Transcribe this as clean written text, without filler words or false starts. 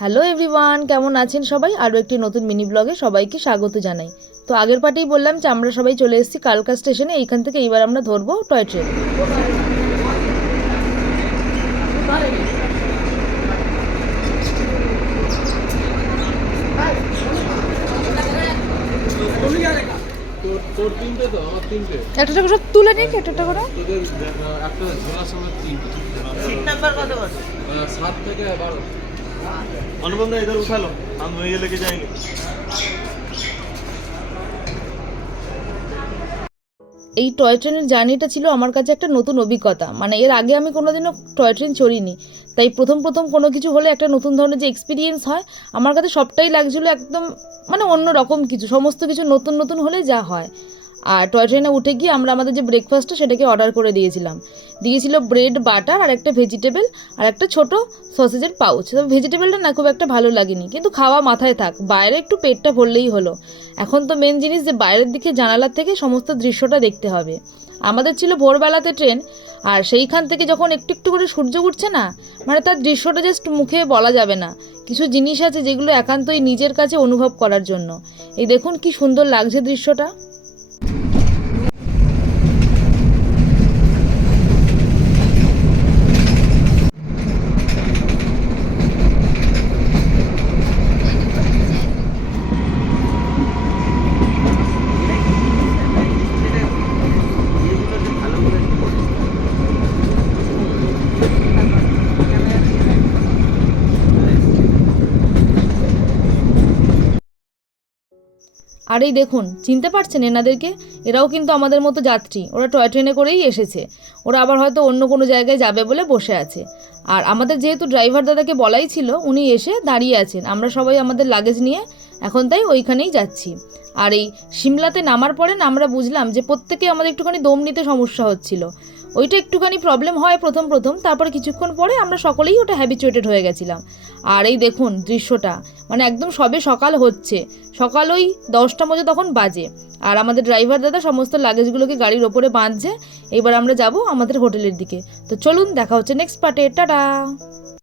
Hello everyone, কেমন আছেন সবাই? আরও একটি নতুন মিনি ব্লগে সবাইকে স্বাগত জানাই। তো আগের পার্টেই বললাম যে আমরা সবাই চলে এসেছি কালকা স্টেশনে। এইখান থেকে এইবার আমরা ধরবো টয় ট্রেন। একটা একটা করে তুলে নিক, একটা একটা করে। अनुपम दा इधर उठा लो, हम ये लेके जाएंगे। এই টয় ট্রেনের জার্নিটা ছিল আমার কাছে একটা নতুন অভিজ্ঞতা। মানে এর আগে আমি কোনোদিনও টয় ট্রেন চড়িনি, তাই প্রথম প্রথম কোনো কিছু হলে একটা নতুন ধরনের যে এক্সপিরিয়েন্স হয়, আমার কাছে সবটাই লাগছিলো একদম মানে অন্য রকম কিছু। সমস্ত কিছু নতুন নতুন হলে যা হয়। আর টয় ট্রেনে উঠে গিয়ে আমরা আমাদের যে ব্রেকফাস্টটা সেটাকে অর্ডার করে দিয়েছিল ব্রেড বাটার আর একটা ভেজিটেবল আর একটা ছোট সসেজের পাউচ। তবে ভেজিটেবলটা না খুব একটা ভালো লাগেনি, কিন্তু খাওয়া মাথায় থাক, বাইরে একটু পেটটা ভরলেই হলো। এখন তো মেন জিনিস যে বাইরের দিকে জানালার থেকে সমস্ত দৃশ্যটা দেখতে হবে। আমাদের ছিল ভোরবেলাতে ট্রেন, আর সেইখান থেকে যখন একটু একটু করে সূর্য উঠছে না, মানে তার দৃশ্যটা জাস্ট মুখে বলা যাবে না। কিছু জিনিস আছে যেগুলো একান্তই নিজের কাছে অনুভব করার জন্য। এই দেখুন কি সুন্দর লাগছে দৃশ্যটা। আর এই দেখুন, চিনতে পারছেন এনাদেরকে? এরাও কিন্তু আমাদের মতো যাত্রী। ওরা টয় ট্রেনে করেই এসেছে। ওরা আবার হয়তো অন্য কোনো জায়গায় যাবে বলে বসে আছে। আর আমাদের যেহেতু ড্রাইভার দাদাকে বলাই ছিল, উনি এসে দাঁড়িয়ে আছেন। আমরা সবাই আমাদের লাগেজ নিয়ে এখন তাই ওইখানেই যাচ্ছি। আর এই সিমলাতে নামার পরে না আমরা বুঝলাম যে প্রত্যেকে আমাদের একটুখানি দম নিতে সমস্যা হচ্ছিল। ওইটা একটুখানি প্রবলেম হয় প্রথম প্রথম, তারপরে কিছুক্ষণ পরে আমরা সকলেই ওটা হ্যাবিচুয়েটেড হয়ে গেছিলাম। আর এই দেখুন দৃশ্যটা, মানে একদম সবে সকাল হচ্ছে, সকাল ওই 10টা মতো তখন বাজে। আর আমাদের ড্রাইভার দাদা সমস্ত লাগেজগুলোকে গাড়ির ওপরে বাঁধছে। এবার আমরা যাব আমাদের হোটেলের দিকে। তো চলুন, দেখা হচ্ছে নেক্সট পার্টে। টাটা।